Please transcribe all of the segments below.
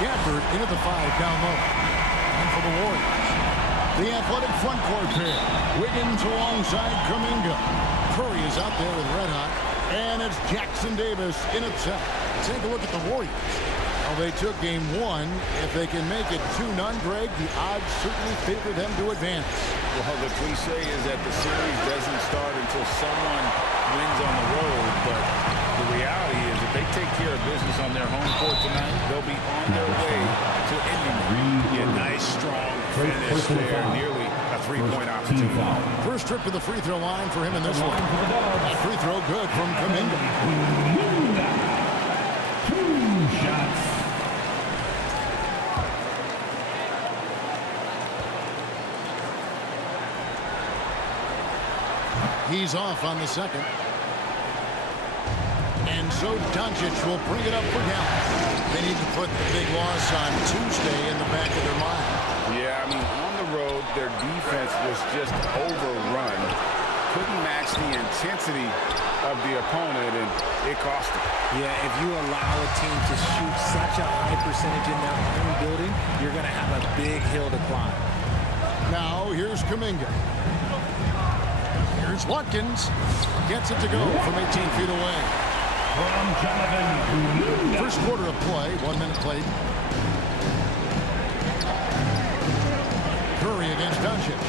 Gafford into the 5 down low. And for the Warriors, the athletic front court pair. Wiggins alongside Kuminga. Curry is out there with Red Hot. And it's Jackson Davis in at set. Take a look at the Warriors. Well, they took game 1. If they can make it 2-0, Greg, the odds certainly favor them to advance. Well, the cliche is that the series doesn't start until someone wins on the road, but the reality is if they take care of business on their home court tonight, they'll be on their way to ending it. Yeah, nice, strong finish there, nearly a three-point opportunity. First trip to the free throw line for him in this one. That free throw good from Kuminga. 2 shots. He's off on the second. And so Doncic will bring it up for Dallas. They need to put the big loss on Tuesday in the back of their mind. Yeah, I mean, on the road, their defense was just overrun. Couldn't match the intensity of the opponent, and it cost them. Yeah, if you allow a team to shoot such a high percentage in their own building, you're going to have a big hill to climb. Now, here's Kuminga. Here's Watkins. Gets it to go from 18 feet away. From Jonathan. First quarter of play, 1 minute played. Curry against Doncic.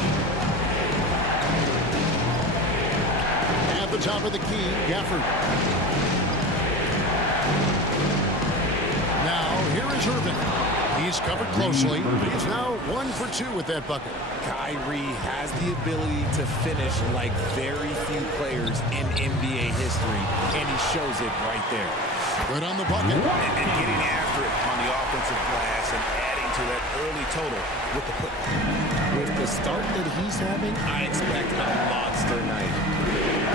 At the top of the key, Gafford. Now, here is Irving. He's covered closely. He's now 1 for 2 with that bucket. Kyrie has the ability to finish like very few players in NBA history, and he shows it right there. Good on the bucket. And getting after it on the offensive glass and adding to that early total with the put. With the start that he's having, I expect a monster night.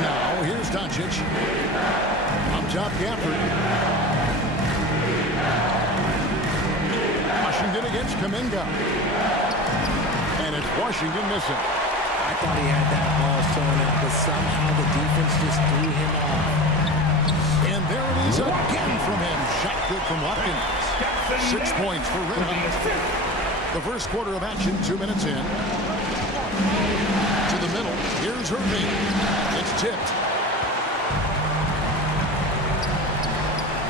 Now, here's Doncic. Up top, Gafford. Washington against Kuminga. And it's Washington missing. I thought he had that ball thrown out, but somehow the defense just threw him off. And there it is again from him. Shot good from Watkins. 6 points for Red Hot. The first quarter of action, 2 minutes in. To the middle. Here's Irving. It's tipped.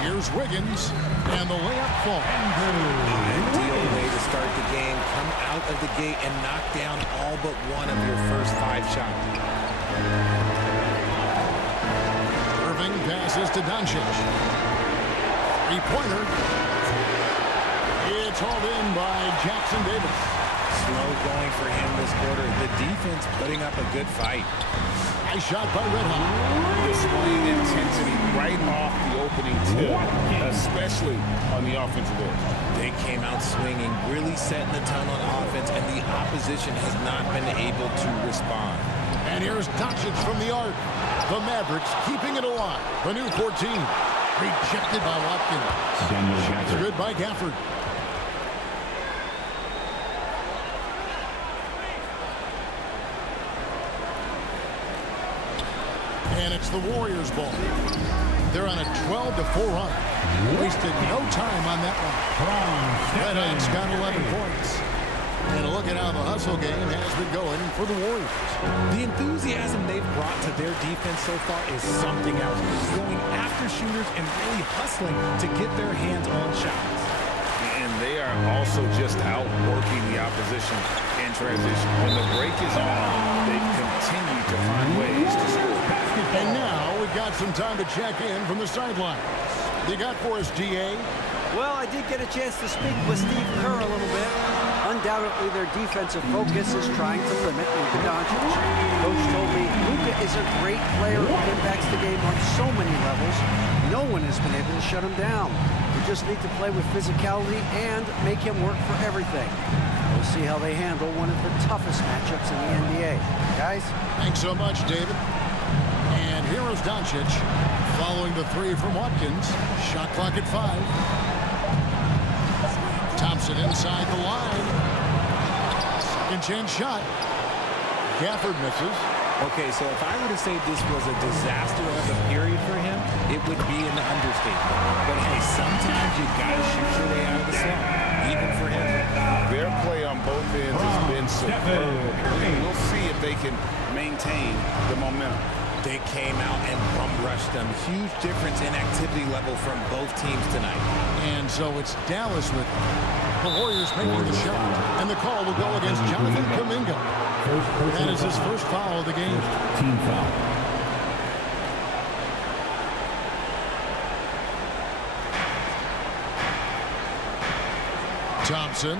Here's Wiggins. And the layup falls. Ideal way to start the game. Come out of the gate and knock down all but one of your first 5 shots. Irving passes to Doncic. 3-pointer. It's hauled in by Jackson Davis. Slow going for him this quarter. The defense putting up a good fight. Nice shot by Red Hot. Displaying intensity right off the opening tip, especially on the offensive end. They came out swinging, really setting the tone on offense, and the opposition has not been able to respond. And here's Doncic from the arc. The Mavericks keeping it alive. The new 14. Rejected by Watkins. Shots good by Gafford. And it's the Warriors' ball. They're on a 12-4 run. Wasted no time on that one. Red Hawks got 11 points. And look at how the hustle game has been going for the Warriors. The enthusiasm they've brought to their defense so far is something else. Going after shooters and really hustling to get their hands on shots. And they are also just outworking the opposition in transition. When the break is on, they continue to find ways to score. And now we've got some time to check in from the sidelines. You got for us, DA? Well, I did get a chance to speak with Steve Kerr a little bit. Undoubtedly, their defensive focus is trying to limit Luka Doncic. Coach told me Luka is a great player who impacts the game on so many levels. No one has been able to shut him down. We just need to play with physicality and make him work for everything. We'll see how they handle one of the toughest matchups in the NBA. Guys? Thanks so much, David. And here is Doncic following the 3 from Watkins. Shot clock at 5. Thompson inside the line. Second chance shot. Gafford misses. Okay, so if I were to say this was a disaster of a period for him, it would be an understatement. But hey, sometimes you gotta shoot your way out of the slump. Stephen Curry. We'll see if they can maintain the momentum. They came out and bum rushed them. Huge difference in activity level from both teams tonight. And so it's Dallas with the Warriors making the shot. And the call will go against Jonathan Kuminga. That is his first foul of the game. Team foul. Thompson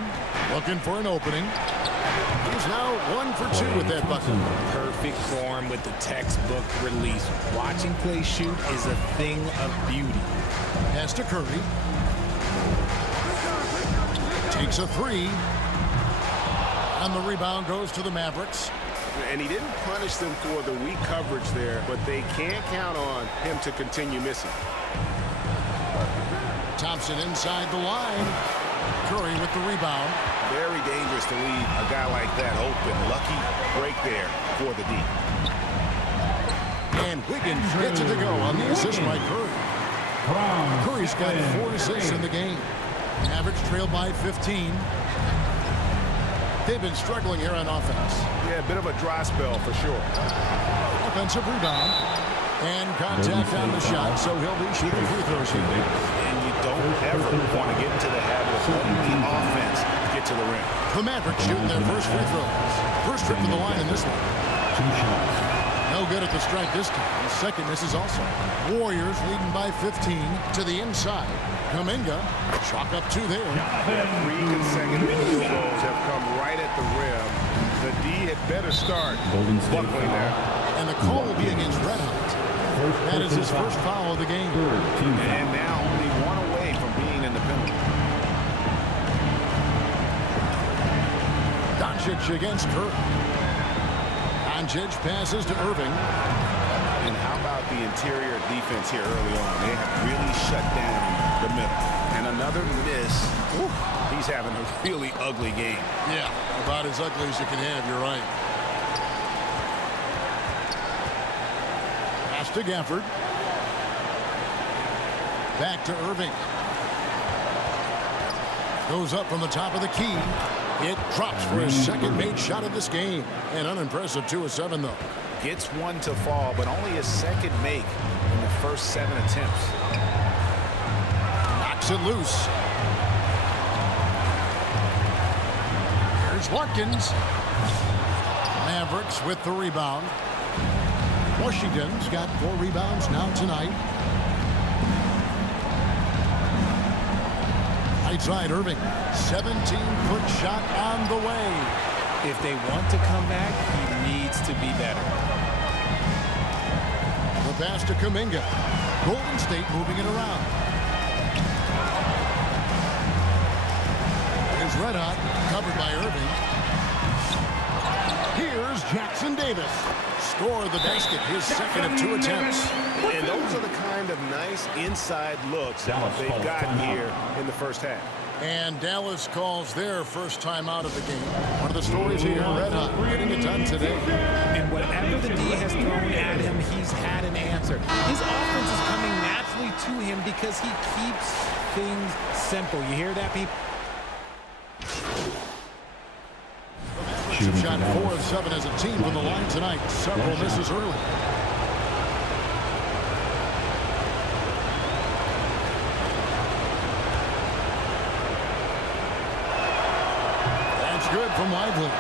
looking for an opening. He's now 1 for 2 with that bucket. Perfect form with the textbook release. Watching play shoot is a thing of beauty. Pass to Curry. Takes a 3. And the rebound goes to the Mavericks. And he didn't punish them for the weak coverage there, but they can't count on him to continue missing. Thompson inside the line. Curry with the rebound. Very dangerous to leave a guy like that open. Lucky break there for the D. And Wiggins gets it to go on the assist by Curry. Curry's got 4 assists in the game. Mavericks trail by 15. They've been struggling here on offense. Yeah, a bit of a dry spell for sure. Offensive rebound. And contact on the shot, so he'll be shooting free throws here. And you don't ever want to get into the habit of letting the offense get to the rim. The Mavericks shooting their first free throws. First trip to the line in this one. 2 shots. No good at the strike this time. The second misses also. Warriors leading by 15 to the inside. Kuminga, chalk up 2 there. 3 consecutive field goals have come right at the rim. The D had better start Golden State buckling there. And the call will be against Red Hot. That is his first foul of the game. And now only 1 away from being in the penalty. Doncic against Curry. Doncic passes to Irving. And how about the interior defense here early on? They have really shut down the middle. And another miss. Whew, he's having a really ugly game. Yeah, about as ugly as you can have, you're right. Pass to Gafford. Back to Irving. Goes up from the top of the key. It drops for his second made shot of this game. An unimpressive 2 of 7, though. Gets 1 to fall, but only his second make in the first 7 attempts. Knocks it loose. Here's Watkins. Mavericks with the rebound. Washington's got 4 rebounds now tonight. Right side, Irving. 17-foot shot on the way. If they want to come back, he needs to be better. The pass to Kuminga. Golden State moving it around. Here's Red Hot, covered by Irving. Here's Jackson Davis. Scored the basket, his second of 2 attempts. And those are the kind of nice inside looks they've gotten here in the first half. And Dallas calls their first time out of the game. One of the stories here, Red Hot getting it done today. And whatever the D has thrown at him, he's had an answer. His offense is coming naturally to him because he keeps things simple. You hear that, people? Shot 4 of 7 as a team from the line tonight. Several misses early. That's good from Lively.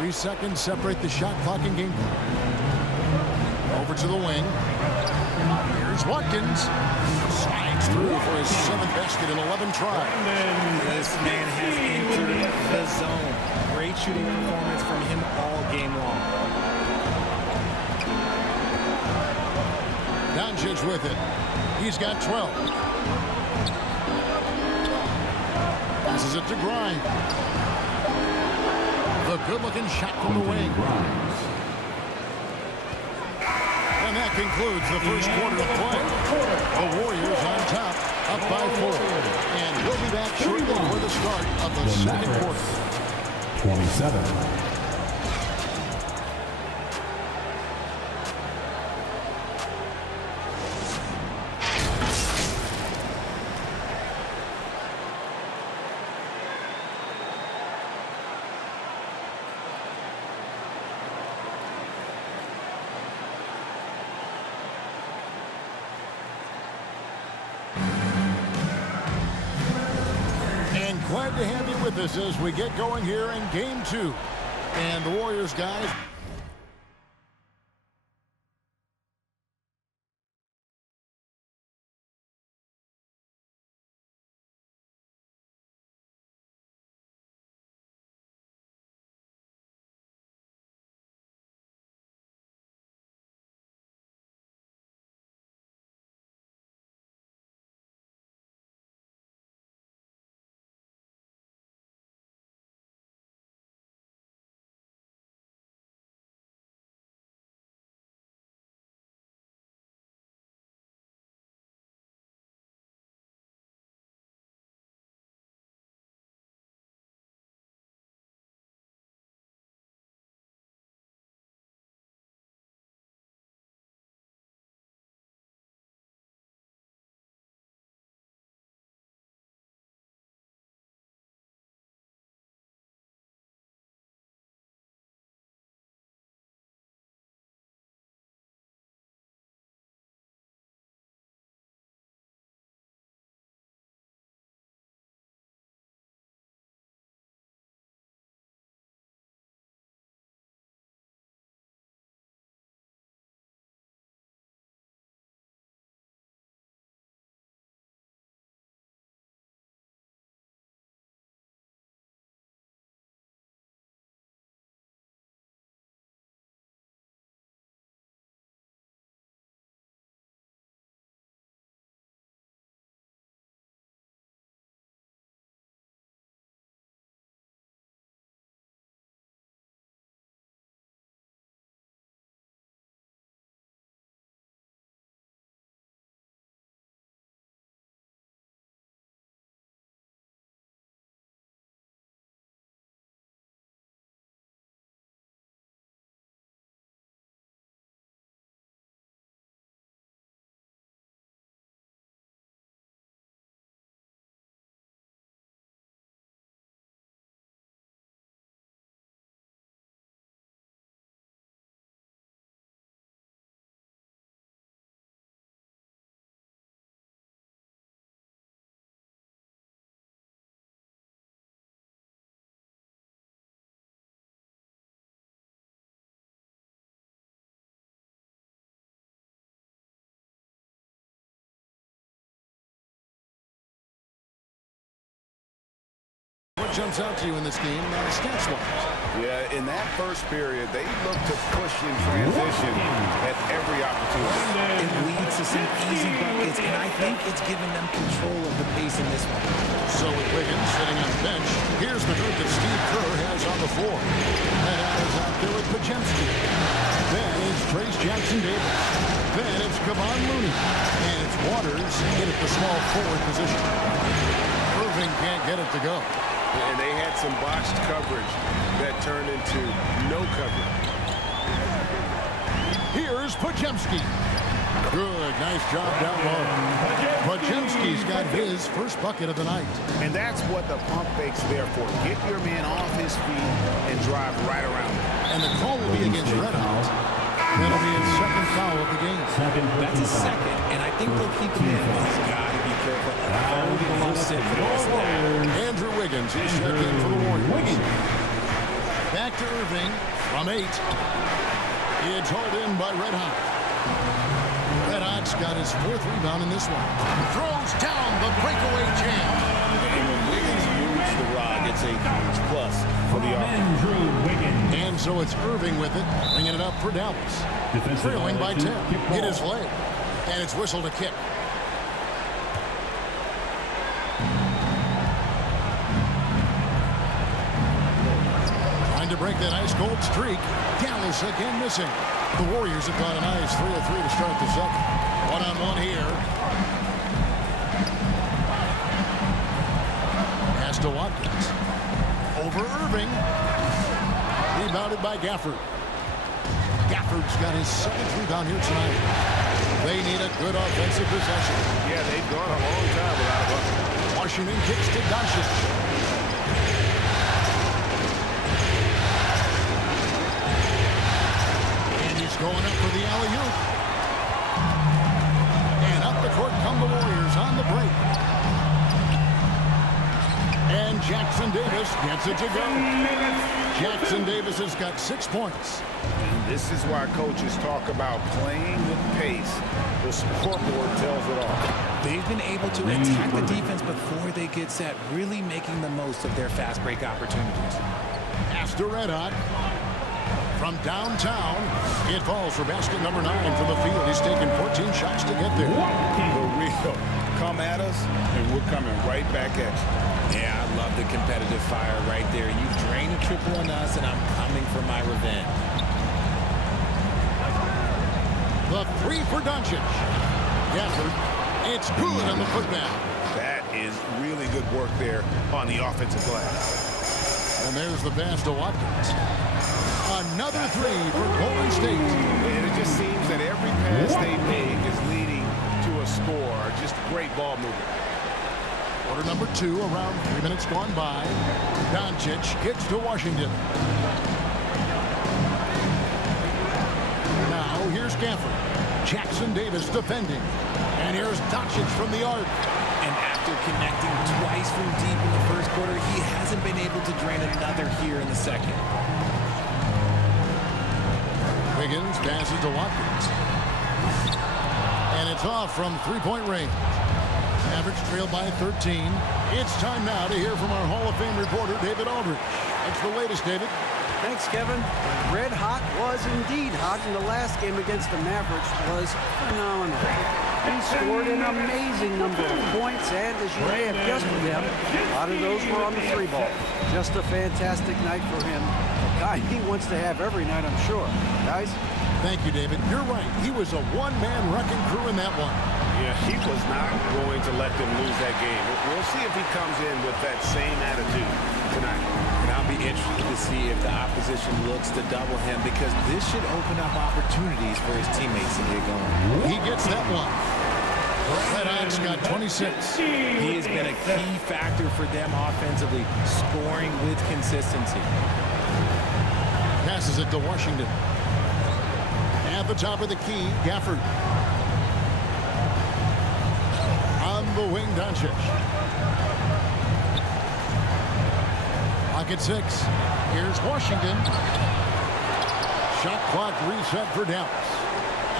3 seconds separate the shot clock and game clock. Over to the wing. Here's Watkins. Slides through for his 7th basket in 11 tries. This man has entered the zone. Great shooting performance from him all game long. Doncic with it. He's got 12. Passes it to Grimes. The good-looking shot from the wing. And that concludes the first quarter of play. The Warriors on top, up by 4. And we'll be back shortly for the start of the second quarter. 27. Glad to have you with us as we get going here in Game 2. And the Warriors, guys. What jumps out to you in this game, stats-wise? Yeah, in that first period, they looked to push in transition at every opportunity. It leads to some easy buckets, and I think it's given them control of the pace in this one. So with Wiggins sitting on the bench, here's the group that Steve Kerr has on the floor. That is out there with Podziemski. Then it's Trayce Jackson-Davis. Then it's Kevon Looney. And it's Waters in at the small forward position. Irving can't get it to go. And they had some botched coverage that turned into no coverage. Here's Podziemski. Good, nice job down low. Podziemski's got his first bucket of the night. And that's what the pump fake's there for. Get your man off his feet and drive right around him. And the call will be against Red Hot. That'll be his second foul of the game. That's a second, and I think they'll keep him in. He's got to be careful. He'll sit for the rest of that. Andrew Wiggins, he's checked in for the Warriors. Back to Irving from 8. It's hauled in by Red Hot. Red Hot's got his 4th rebound in this one. Throws down the breakaway jam. And when Wiggins moves the rock, it's a huge plus for the offense. Andrew Wiggins. And so it's Irving with it, bringing it up for Dallas. Trailing by 10. Hit his leg. And it's whistled a kick. Trying to break that ice-cold streak. Dallas again missing. The Warriors have got a nice 3 of 3 to start the second. One-on-one here. Pass to Watkins. Over Irving. Rebounded by Gafford. Gafford's got his 7th rebound here tonight. They need a good offensive possession. Yeah, they've gone a long time without a bucket. Washington kicks to Doncic. And he's going up for the alley-oop. And up the court come the Warriors on the break. And Jackson Davis gets it to go. Jackson Davis has got 6 points. And this is why coaches talk about playing with pace. The scoreboard tells it all. They've been able to attack the defense before they get set, really making the most of their fast break opportunities. Pass to Red Hot. From downtown, it falls for basket number 9 from the field. He's taken 14 shots to get there. The real come at us, and we're coming right back at you. Yeah, I love the competitive fire right there. You've drained a triple on us, and I'm coming for my revenge. The 3 for Doncic. Gafford, it's good on the putback. That is really good work there on the offensive glass. And there's the pass to Watkins. Another 3 for Golden State. And it just seems that every pass they make is leading to a score. Just great ball movement. Quarter number 2, around 3 minutes gone by. Doncic kicks to Washington. Now here's Gafford. Jackson Davis defending. And here's Doncic from the arc. And after connecting twice from deep in the first quarter, he hasn't been able to drain another here in the second. Wiggins passes to Watkins. And it's off from 3-point range. Mavericks trail by 13. It's time now to hear from our Hall of Fame reporter, David Aldridge. What's the latest, David? Thanks, Kevin. Red Hot was indeed hot, and the last game against the Mavericks was phenomenal. He scored an amazing number of points, and as you may have guessed with him, a lot of those were on the 3 ball. Just a fantastic night for him. A guy he wants to have every night, I'm sure. Guys? Thank you, David. You're right. He was a one-man wrecking crew in that one. Yeah, he was not going to let them lose that game. We'll see if he comes in with that same attitude tonight. And I'll be interested to see if the opposition looks to double him, because this should open up opportunities for his teammates to get going. He gets that one. Red Hot's got 26. He has been a key factor for them offensively, scoring with consistency. Passes it to Washington. At the top of the key, Gafford. On the wing, Doncic. Clock at 6. Here's Washington. Shot clock reset for Dallas.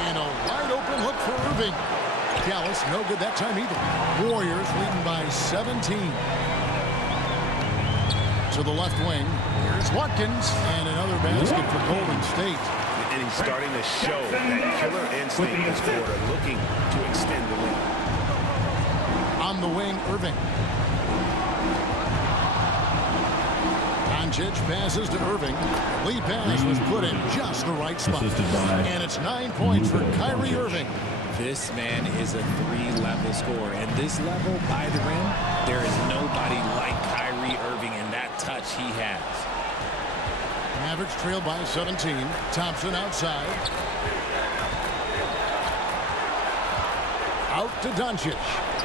And a wide open look for Irving. Dallas, no good that time either. Warriors leading by 17. To the left wing, here's Watkins, and another basket for Golden State. And he's starting to show that killer instinct this quarter, looking to extend the lead. On the wing, Irving. Doncic passes to Irving. Lead pass was put in just the right spot. And it's 9 points for Kyrie Irving. This man is a 3-level scorer, and this level by the rim, there is nobody like Kyrie Irving in that touch he has. Mavericks trail by 17. Thompson outside. Out to Doncic.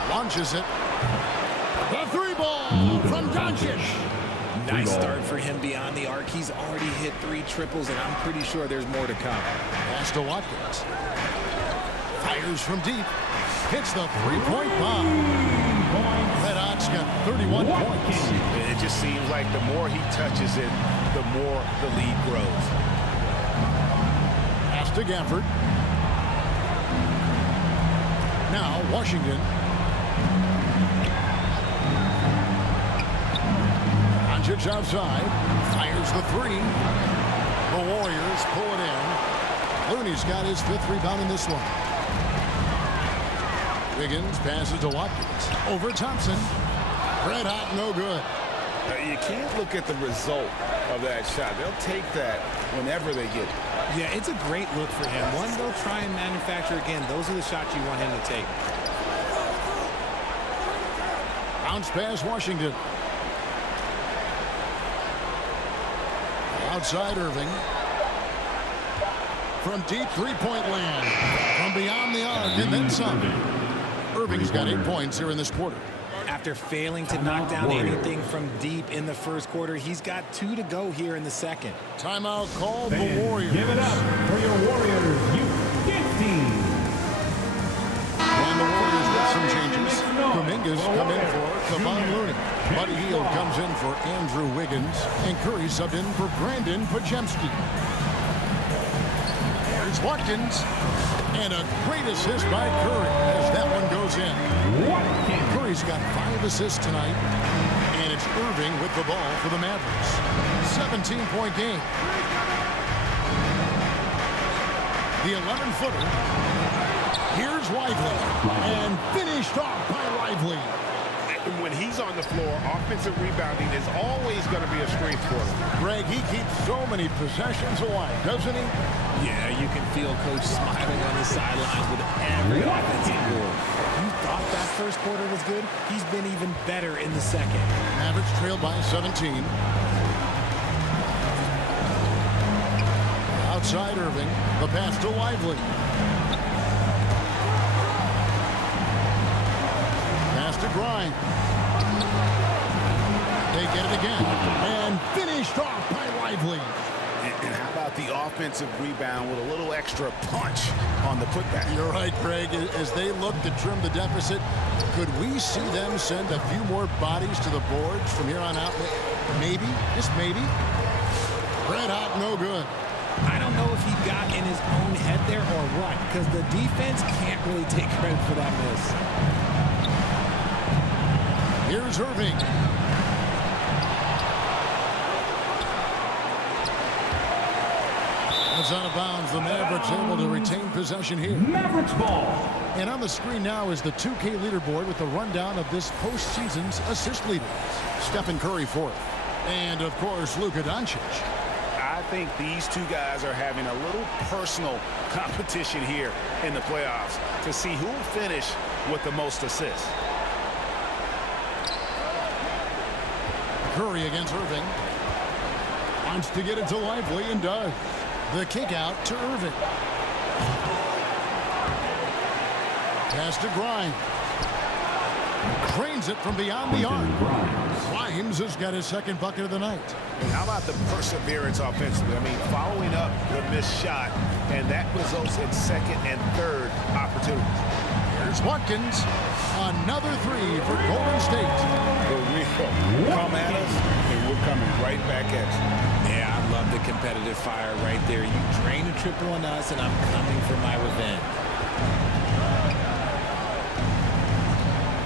Launches it. The 3 ball from Doncic. Nice start for him beyond the arc. He's already hit 3 triples, and I'm pretty sure there's more to come. Pass to Watkins. Fires from deep. Hits the 3-point bomb. Red Hot's got 31 points. It just seems like the more he touches it, the more the lead grows. Pass to Gafford. Now Washington. Doncic outside. Fires the 3. The Warriors pull it in. Looney's got his 5th rebound in this one. Wiggins passes to Watkins. Over Thompson. Red Hot, no good. You can't look at the result of that shot. They'll take that whenever they get it. Yeah, it's a great look for him. One they'll try and manufacture again. Those are the shots you want him to take. Bounce pass, Washington. Outside Irving. From deep 3-point land. From beyond the arc and then some. Irving's got 8 points here in this quarter. After failing to knock down anything from deep in the first quarter, he's got 2 to go here in the second. Timeout called the Warriors. Give it up for your Warriors U15. And the Warriors with some changes. Kuminga's come in for Kevon Looney. Buddy Hield comes in for Andrew Wiggins, and Curry subbed in for Brandon Podziemski. Here's Watkins, and a great assist by Curry as that one goes in. Curry's got 5 assists tonight, and it's Irving with the ball for the Mavericks. 17-point game. The 11-footer. Here's Lively, and finished off by Lively. When he's on the floor, offensive rebounding is always going to be a strength for him. Greg, he keeps so many possessions alive, doesn't he? Yeah, you can feel Coach smiling on the sidelines with every offensive goal. You thought that first quarter was good? He's been even better in the second. Mavericks trail by 17. Outside Irving, the pass to Lively. Pass to Grimes. They get it again, and finished off by Lively. And how about the offensive rebound with a little extra punch on the putback? You're right, Greg. As they look to trim the deficit, could we see them send a few more bodies to the boards from here on out? Maybe, just maybe. Red hot, no good. I don't know if he got in his own head there or what, because the defense can't really take credit for that miss. Here's Irving. It's out of bounds. The Mavericks able to retain possession here. Mavericks ball. And on the screen now is the 2K leaderboard with the rundown of this postseason's assist leaders. Stephen Curry fourth. And, of course, Luka Doncic. I think these two guys are having a little personal competition here in the playoffs to see who will finish with the most assists. Curry against Irving. Wants to get it to Lively and does. The kick out to Irving. Pass to Grimes. Drains it from beyond the arc. Grimes has got his second bucket of the night. How about the perseverance offensively? I mean, following up the missed shot, and that results in second and third opportunities. Here's Watkins. Another three for Golden State. Here we go. Come at us, and we're coming right back at you. Yeah, I love the competitive fire right there. You drain a triple on us, and I'm coming for my revenge.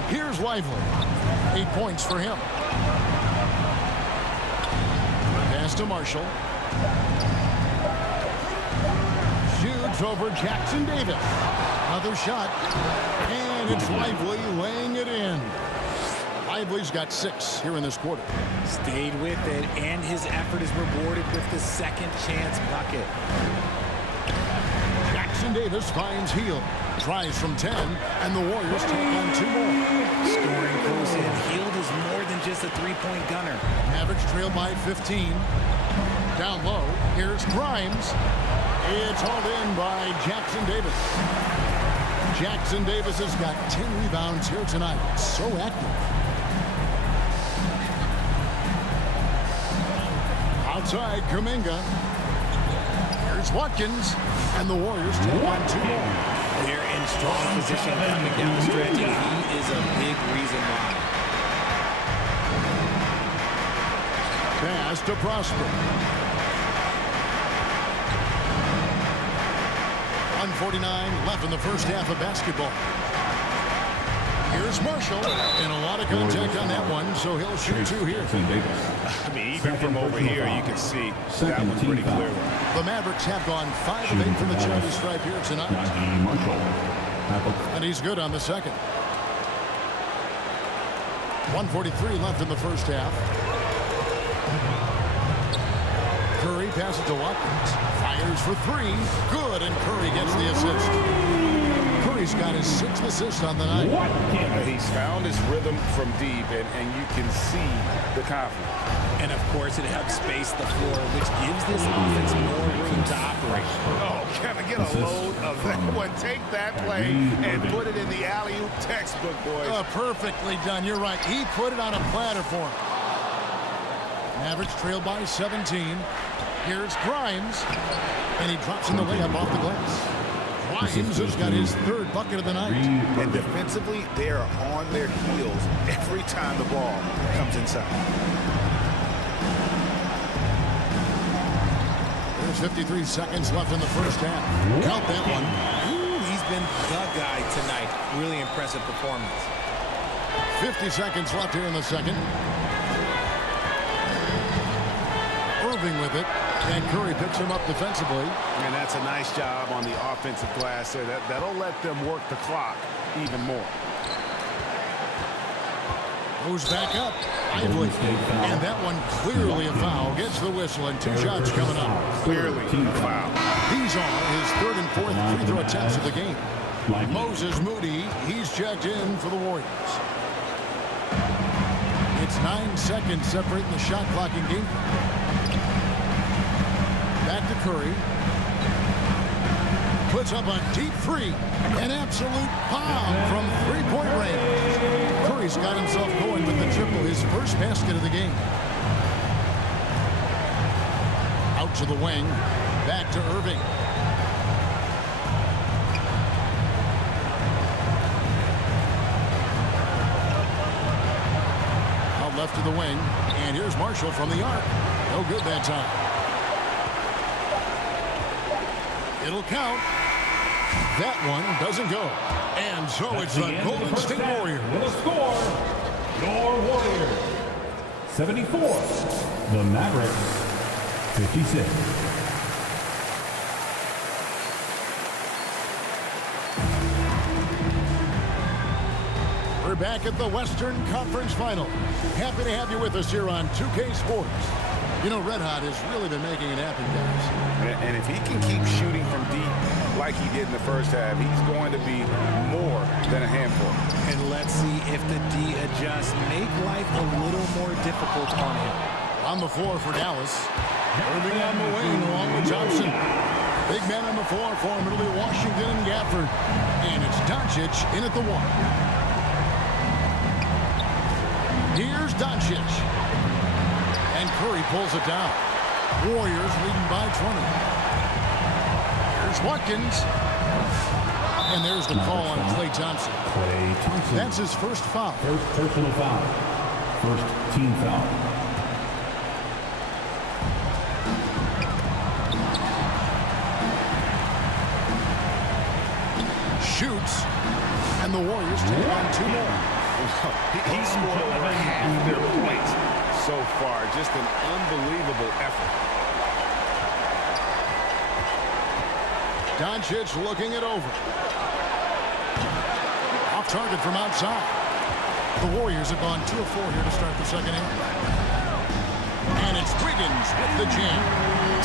Here's Lively. 8 points for him. Pass to Marshall. Shoots over Jackson Davis. Another shot. And it's Lively laying it in. Lively's got 6 here in this quarter. Stayed with it, and his effort is rewarded with the second chance bucket. Jackson Davis finds Hield. Tries from 10, and the Warriors take on 2 more. Scoring close in. Hield is more than just a three-point gunner. Mavericks trail by 15. Down low, here's Grimes. It's hauled in by Jackson Davis. Jackson Davis has got 10 rebounds here tonight. So active. Outside, Kuminga. Here's Watkins, and the Warriors take on 2 more. They're in strong position coming down the stretch, and he is a big reason why. Pass to Prosper. 1:49 left in the first half of basketball. Here's Marshall, and a lot of contact on that one, so he'll shoot 2 here. I mean, even from over here, you can see that one pretty clearly. The Mavericks have gone 5 of 8 from the charity stripe here tonight. And he's good on the second. 1:43 left in the first half. Curry passes to Watkins. Fires for 3. Good, and Curry gets the assist. Curry's got his 6th assist on the night. He's found his rhythm from deep, and you can see the confidence. And, of course, it helps space the floor, which gives this offense more room to operate. Oh, can I get a load of that one? Take that play and put it in the alley-oop textbook, boys. Perfectly done. You're right. He put it on a platter for him. Mavericks trail by 17. Here's Grimes, and he drops in the layup off the glass. Grimes has got his 3rd bucket of the night. And defensively, they are on their heels every time the ball comes inside. There's 53 seconds left in the first half. Count that one. Ooh, he's been the guy tonight. Really impressive performance. 50 seconds left here in the second. Irving with it, and Curry picks him up defensively. And that's a nice job on the offensive glass there. That'll let them work the clock even more. Goes back up. Lively. And that one clearly a foul. Gets the whistle, and 2 shots coming up. Clearly a foul. These are his 3rd and 4th free throw attempts of the game. Moses Moody, he's checked in for the Warriors. It's 9 seconds separating the shot clock and game. Back to Curry. Puts up a deep three. An absolute bomb from three-point range. Curry's got himself going with the triple, his first basket of the game. Out to the wing. Back to Irving. Out left to the wing. And here's Marshall from the arc. No good that time. It'll count. That one doesn't go. And so it's the Golden State Warriors. With a score, your Warriors 74, the Mavericks 56. We're back at the Western Conference Final. Happy to have you with us here on 2K Sports. You know, Red Hot has really been making it happen, guys. And if he can keep shooting from deep like he did in the first half, he's going to be more than a handful. And let's see if the D adjusts, make life a little more difficult on him. On the floor for Dallas. Irving on the wing along with Thompson. Big men on the floor for middle Washington and Gafford. And it's Doncic in at the 1. Here's Doncic. And Curry pulls it down. Warriors leading by 20. Here's Watkins. And there's the call on Klay Thompson. Klay Thompson. That's his first foul. First personal foul. First team foul. Shoots. And the Warriors take on 2 more. He scored over half their points so far. Just an unbelievable effort. Doncic looking it over. Off target from outside. The Warriors have gone 2 of 4 here to start the second half. And it's Wiggins with the jam.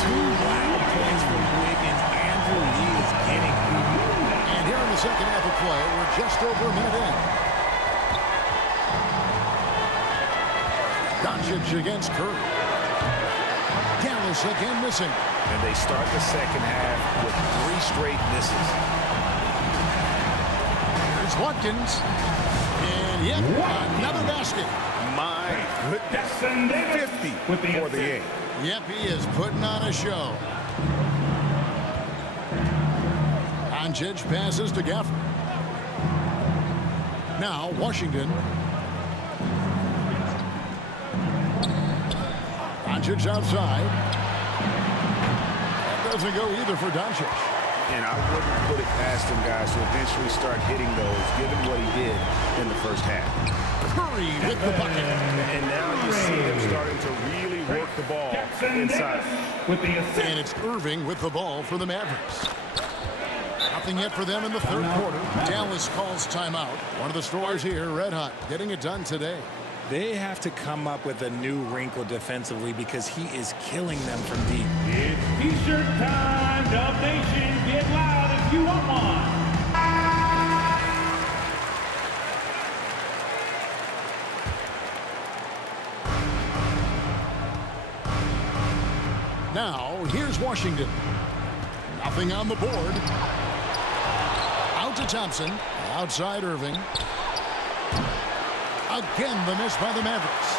2 wild points from Wiggins. Andrew, he is getting And here in the second half of play, we're just over a minute in. Doncic against Curry. Dallas again missing. And they start the second half with 3 straight misses. Here's Watkins. And yet another basket. My goodness. 50 for the game. Yep, he is putting on a show. Doncic passes to Gafford. Now Washington. Doncic outside. That doesn't go either for Doncic. And I wouldn't put it past him, guys, to eventually start hitting those, given what he did in the first half. Curry with the bucket. And now you see him starting to really work the ball inside. With the assist. And it's Irving with the ball for the Mavericks. Nothing yet for them in the third quarter. Dallas calls timeout. One of the stars here, Red Hot, getting it done today. They have to come up with a new wrinkle defensively because he is killing them from deep. It's T-shirt time. Dub Nation, get loud if you want one. Now, here's Washington. Nothing on the board. Out to Thompson. Outside Irving. Again, the miss by the Mavericks.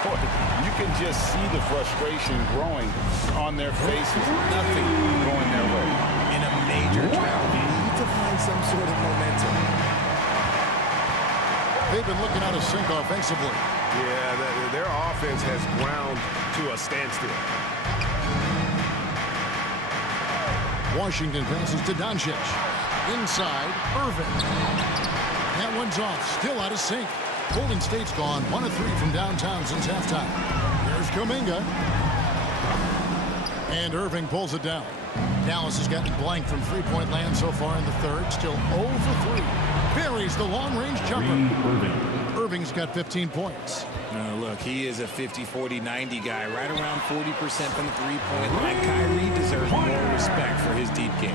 Boy, you can just see the frustration growing on their faces. Nothing going their way. In a major drought, you need to find some sort of momentum. They've been looking out of sync offensively. Yeah, their offense has ground to a standstill. Washington passes to Doncic. Inside, Irving. That one's off, still out of sync. Golden State's gone 1 of 3 from downtown since halftime. Here's Kuminga. And Irving pulls it down. Dallas has gotten blank from three-point land so far in the third. Still 0 for 3. Buries the long-range jumper. Irving's got 15 points. Look, he is a 50-40-90 guy, right around 40% from the three-point line. Kyrie deserves more respect for his deep game.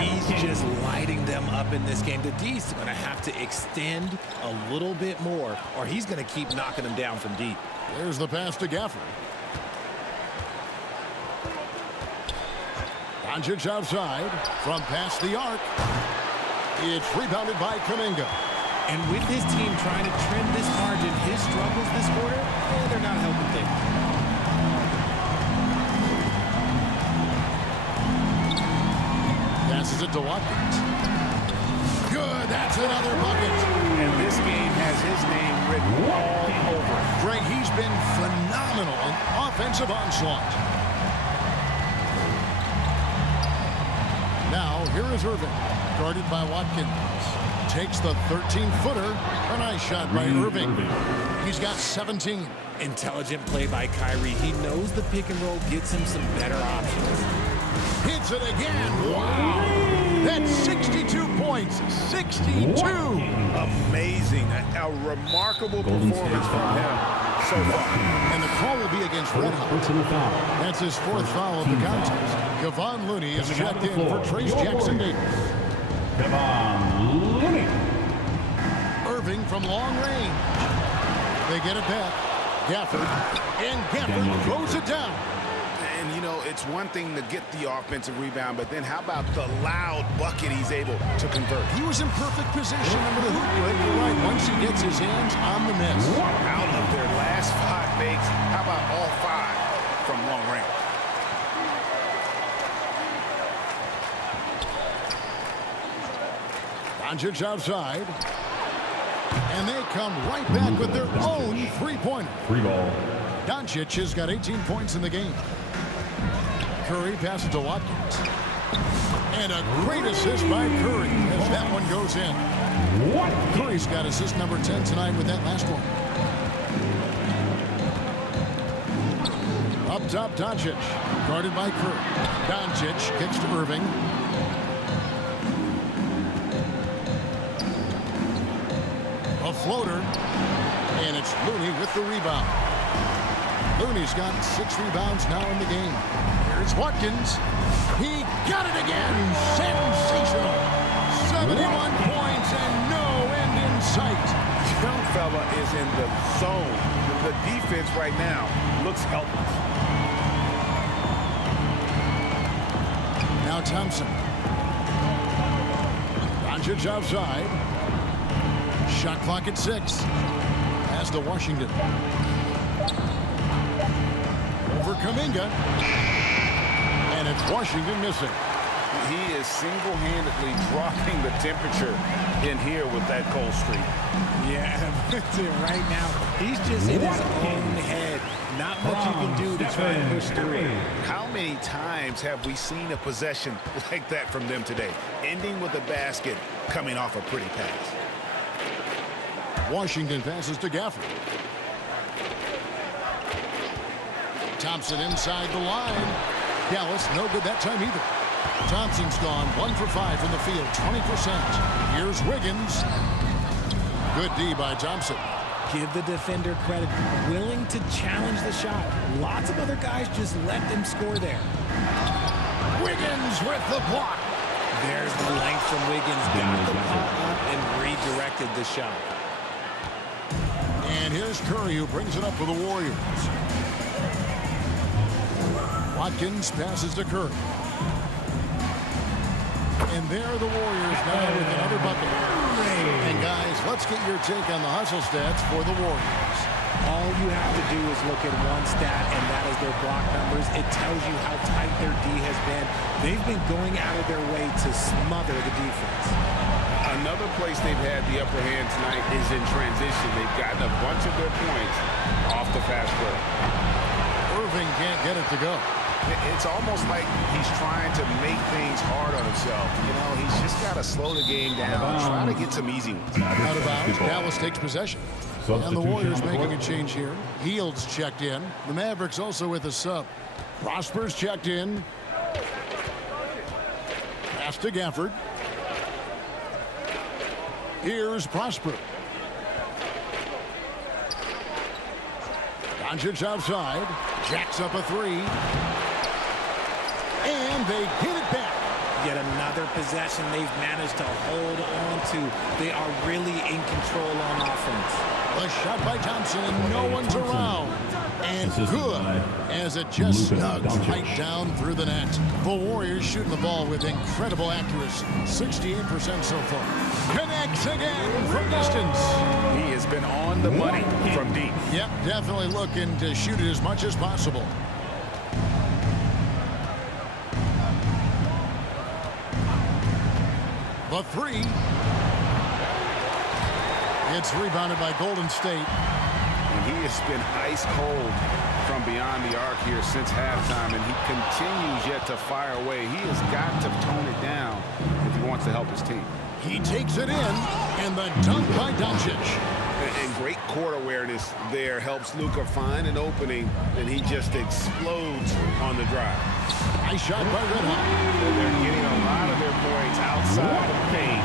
He's just lighting them up in this game. The D's going to have to extend a little bit more, or he's going to keep knocking them down from deep. There's the pass to Gafford. Doncic outside from past the arc. It's rebounded by Kuminga. And with his team trying to trim this margin, his struggles this quarter, they're not helping things. Passes it to Watkins. Good, that's another bucket. And this game has his name written all over. Greg, he's been phenomenal in offensive onslaught. Now, here is Irving, guarded by Watkins. Takes the 13-footer. A nice shot by Irving. He's got 17. Intelligent play by Kyrie. He knows the pick and roll gets him some better options. Hits it again. Wow. That's 62 points. 62. Amazing. A remarkable performance from him so far. And the call will be against Red Hot. That's his 4th foul of the contest. Kevon Looney is checked in for Trace Jackson-Davis. Kevon Looney. Irving from long range. They get it back. Gafford. And Gafford throws it down. And, you know, it's one thing to get the offensive rebound, but then how about the loud bucket he's able to convert? He was in perfect position under the hoop break. You're right. Once he gets his hands on the miss. Out of their last 5 makes, how about all 5 from long range? Doncic outside. And they come right back with their own three-pointer. Free ball. Doncic has got 18 points in the game. Curry passes to Watkins. And a great assist by Curry as that one goes in. Curry's got assist number 10 tonight with that last one. Up top, Doncic. Guarded by Curry. Doncic kicks to Irving. A floater. And it's Looney with the rebound. Looney's got 6 rebounds now in the game. Here's Watkins. He got it again. Sensational. 71 points and no end in sight. Young fella is in the zone. The defense right now looks helpless. Now Thompson. Doncic outside. Shot clock at 6. Pass to Washington. Over Kuminga. And it's Washington missing. He is single-handedly dropping the temperature in here with that cold streak. Yeah, right now, he's just in his own head. Not much you can do to try and push through. How many times have we seen a possession like that from them today? Ending with a basket, coming off a pretty pass. Washington passes to Gafford. Thompson inside the line. Dallas no good that time either. Thompson's gone 1 for 5 from the field, 20%. Here's Wiggins. Good D by Thompson. Give the defender credit. Willing to challenge the shot. Lots of other guys just let them score there. Wiggins with the block. There's the length from Wiggins. Got the ball up and redirected the shot. And here's Curry who brings it up for the Warriors. Watkins passes to Curry. And there are the Warriors now with another bucket. And guys, let's get your take on the hustle stats for the Warriors. All you have to do is look at one stat, and that is their block numbers. It tells you how tight their D has been. They've been going out of their way to smother the defense. Another place they've had the upper hand tonight is in transition. They've gotten a bunch of their points off the fast break. Irving can't get it to go. It's almost like he's trying to make things hard on himself. You know, he's just got to slow the game down, try to get some easy ones. Out of bounds, Dallas takes possession. And the Warriors making a change here. Hields checked in. The Mavericks also with a sub. Prosper's checked in. Pass to Gafford. Here's Prosper. Doncic outside. Jacks up a three. And they get it back. Yet another possession they've managed to hold on to. They are really in control on offense. A shot by Thompson, and no one's around. And good, as it just snugs right down through the net. The Warriors shooting the ball with incredible accuracy. 68% so far. Connects again from distance. He has been on the money from deep. Yep, definitely looking to shoot it as much as possible. The three. It's rebounded by Golden State. And he has been ice cold from beyond the arc here since halftime, and he continues yet to fire away. He has got to tone it down if he wants to help his team. He takes it in, and the dunk by Doncic. And great court awareness there helps Luka find an opening, and he just explodes on the drive. Nice shot by Red Hot. They're getting a lot of their points outside the paint.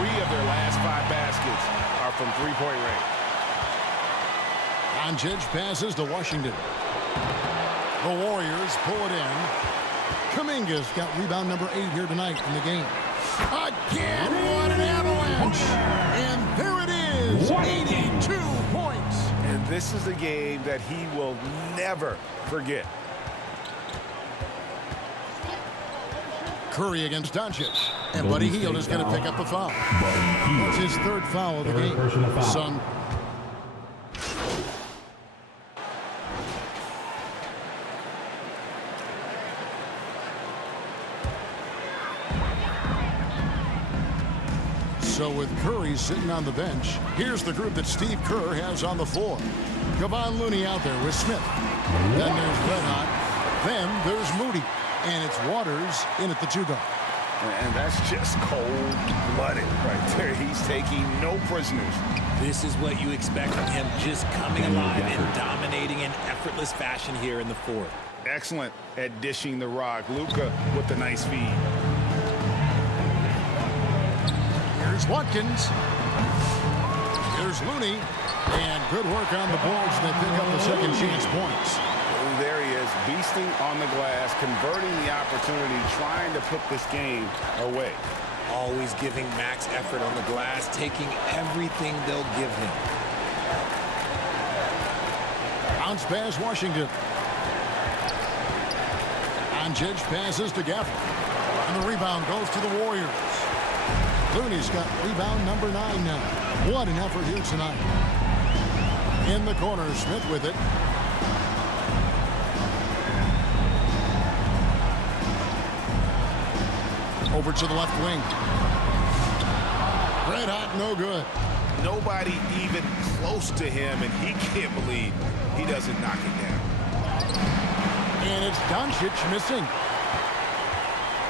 3 of their last 5 baskets are from three-point range. Doncic passes to Washington. The Warriors pull it in. Kuminga's got rebound number 8 here tonight in the game. Again, what an avalanche! And there it is, 82 points. And this is a game that he will never forget. Curry against Doncic. And Buddy Hield is going to pick up the foul. That's his 3rd foul of the game. Son. So with Curry sitting on the bench, here's the group that Steve Kerr has on the floor. Kevon Looney out there with Smith. Then there's Red Hot. Then there's Moody. And it's Waters in at the 2 guard. And that's just cold-blooded right there. He's taking no prisoners. This is what you expect from him, just coming alive and dominating in effortless fashion here in the 4th. Excellent at dishing the rock. Luka with the nice feed. Here's Watkins. Here's Looney. And good work on the boards that pick up the second chance points. There he is, beasting on the glass, converting the opportunity, trying to put this game away. Always giving max effort on the glass, taking everything they'll give him. Bounce pass, Washington. Doncic passes to Gafford. And the rebound goes to the Warriors. Looney's got rebound number 9 now. What an effort here tonight. In the corner, Smith with it. Over to the left wing. Red Hot, no good. Nobody even close to him, and he can't believe he doesn't knock it down. And it's Doncic missing.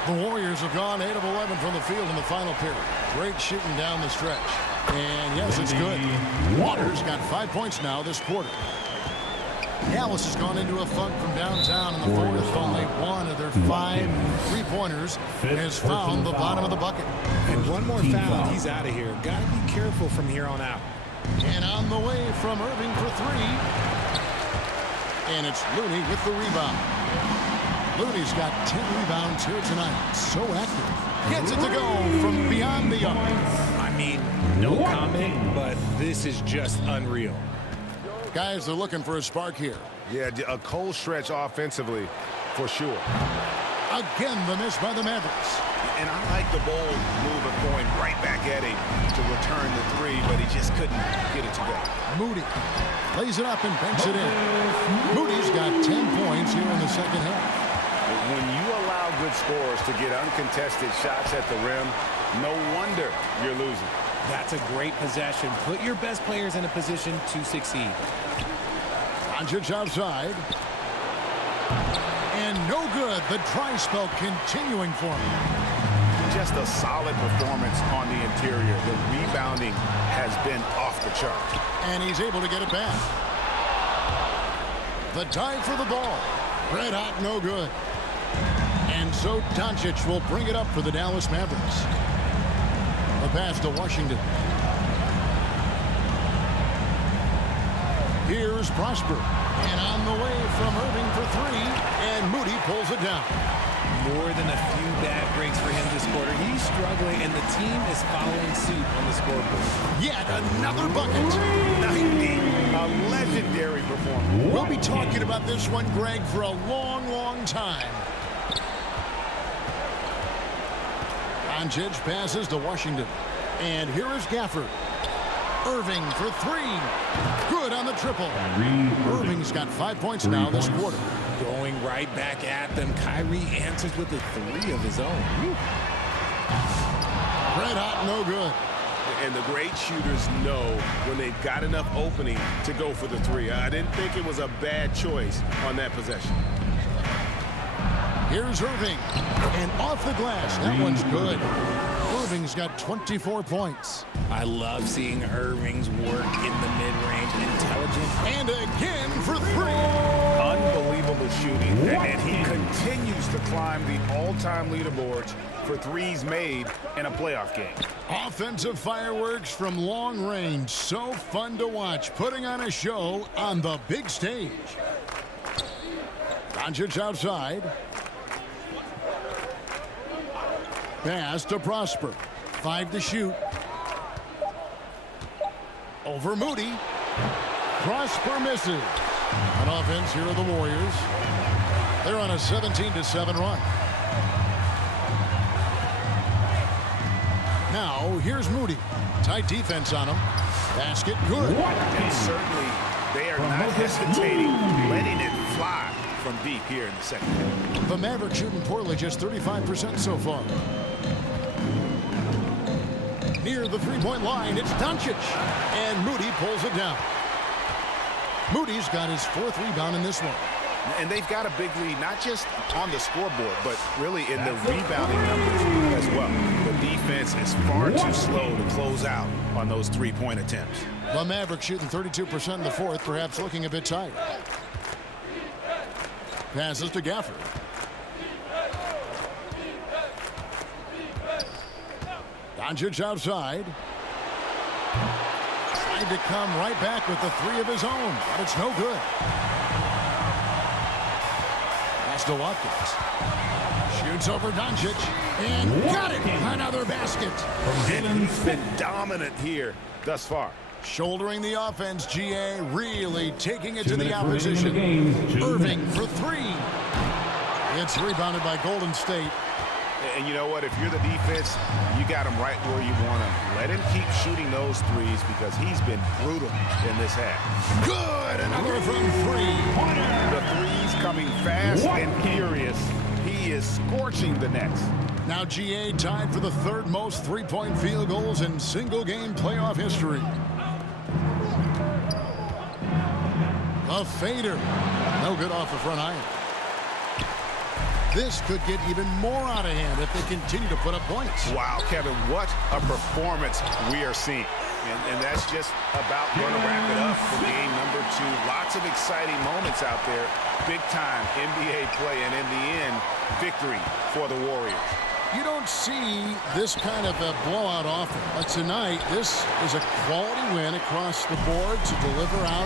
The Warriors have gone 8 of 11 from the field in the final period. Great shooting down the stretch. And yes, it's good. Waters got 5 points now this quarter. Dallas has gone into a funk from downtown in the 4th. Only 1 of their 5 3-pointers has found the bottom of the bucket. And one more foul, and he's out of here. Got to be careful from here on out. And on the way from Irving for 3. And it's Looney with the rebound. Looney's got 10 rebounds here tonight. So active. Gets it to go from beyond the arc. I mean, no comment, but this is just unreal. Guys are looking for a spark here. Yeah, a cold stretch offensively, for sure. Again, the miss by the Mavericks. And I like the bold move of going right back at him to return the 3, but he just couldn't get it to go. Moody lays it up and banks it in. Moody's got 10 points here in the second half. When you allow good scorers to get uncontested shots at the rim, No wonder you're losing. That's a great possession. Put your best players in a position to succeed. Doncic outside. And no good. The dry spell continuing for him. Just a solid performance on the interior. The rebounding has been off the charts. And he's able to get it back. The dive for the ball. Red hot, no good. And so Doncic will bring it up for the Dallas Mavericks. A pass to Washington. Here's Prosper. And on the way from Irving for three. And Moody pulls it down. More than a few bad breaks for him this quarter. He's struggling, and the team is following suit on the scoreboard. Yet another bucket. 90. A legendary performance. We'll be talking about this one, Greg, for a long, long time. Doncic passes to Washington. And here is Gafford. Irving for three. Good on the triple. Irving's got 5 points now this quarter. Going right back at them. Kyrie answers with a three of his own. Red hot, no good. And the great shooters know when they've got enough opening to go for the three. I didn't think it was a bad choice on that possession. Here's Irving. And off the glass. That one's good. Irving's got 24 points. I love seeing Irving's work in the mid-range. Intelligent. And again for three. Unbelievable shooting. And he continues to climb the all-time leaderboards for threes made in a playoff game. Offensive fireworks from long range. So fun to watch. Putting on a show on the big stage. Doncic outside. Pass to Prosper. 5 to shoot. Over Moody. Prosper misses. On offense, here are the Warriors. They're on a 17-7 run. Now, here's Moody. Tight defense on him. Basket good. And certainly, they are not hesitating, letting it fly from deep here in the second half. The Mavericks shooting poorly, just 35% so far. Near the three-point line, it's Doncic. And Moody pulls it down. Moody's got his 4th rebound in this one. And they've got a big lead, not just on the scoreboard, but really in the rebounding numbers as well. The defense is far too slow to close out on those three-point attempts. The Mavericks shooting 32% in the 4th, perhaps looking a bit tired. Passes to Gafford. Doncic outside. Tried to come right back with the three of his own, but it's no good. Pass to Watkins. Shoots over Doncic. And got it! Another basket. And he's been dominant here thus far. Shouldering the offense, GA really taking it to the opposition. Irving for three. It's rebounded by Golden State. And you know what? If you're the defense, you got him right where you want him. Let him keep shooting those threes because he's been brutal in this half. Good! Another from three. The threes coming fast and furious. He is scorching the nets. Now GA tied for the 3rd most three-point field goals in single-game playoff history. A fader. No good off the front iron. This could get even more out of hand if they continue to put up points. Wow, Kevin, what a performance we are seeing. And that's just about going to wrap it up for game number 2. Lots of exciting moments out there. Big-time NBA play, and in the end, victory for the Warriors. You don't see this kind of a blowout often, but tonight this is a quality win across the board to deliver out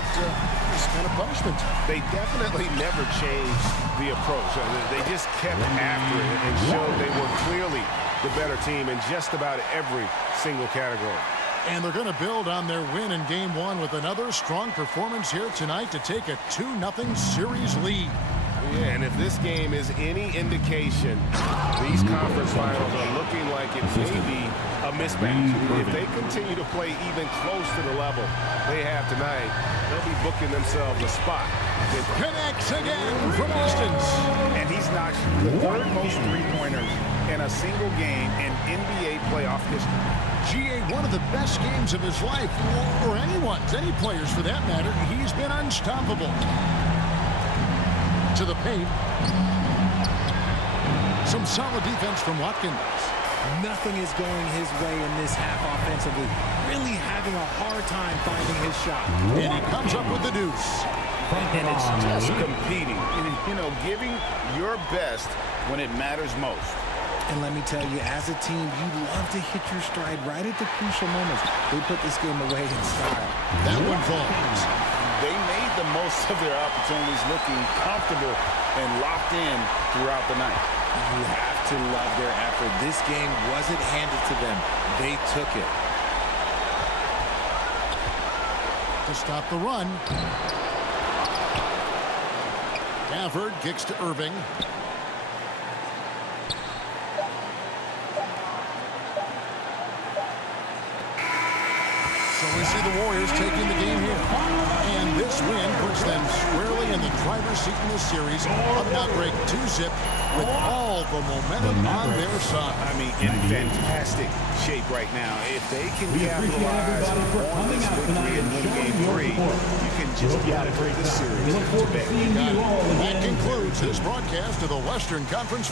this kind of punishment. They definitely never changed the approach. They just kept after it and showed they were clearly the better team in just about every single category. And they're going to build on their win in Game 1 with another strong performance here tonight to take a 2-0 series lead. Yeah, and if this game is any indication, these conference finals are looking like it may be a mismatch. If they continue to play even close to the level they have tonight, they'll be booking themselves a spot. Connects again from distance. And he's knocked the third most three-pointers in a single game in NBA playoff history. GA, one of the best games of his life, or anyone's, any players for that matter. He's been unstoppable. To the paint. Some solid defense from Watkins. Nothing is going his way in this half offensively. Really having a hard time finding his shot. And he comes up with the deuce. And it's just competing. You know, giving your best when it matters most. And let me tell you, as a team, you love to hit your stride right at the crucial moments. They put this game away in style. That one falls. They made the most of their opportunities, looking comfortable and locked in throughout the night. You have to love their effort. This game wasn't handed to them. They took it. To stop the run. Gafford kicks to Irving. So we see the Warriors taking the game here. And this win puts them squarely in the driver's seat in this series. Up now break 2-zip with all the momentum on their side. I mean, in fantastic shape right now. If they can capitalize on this victory and win game 3, you can just about put this series to bed. That concludes this broadcast of the Western Conference.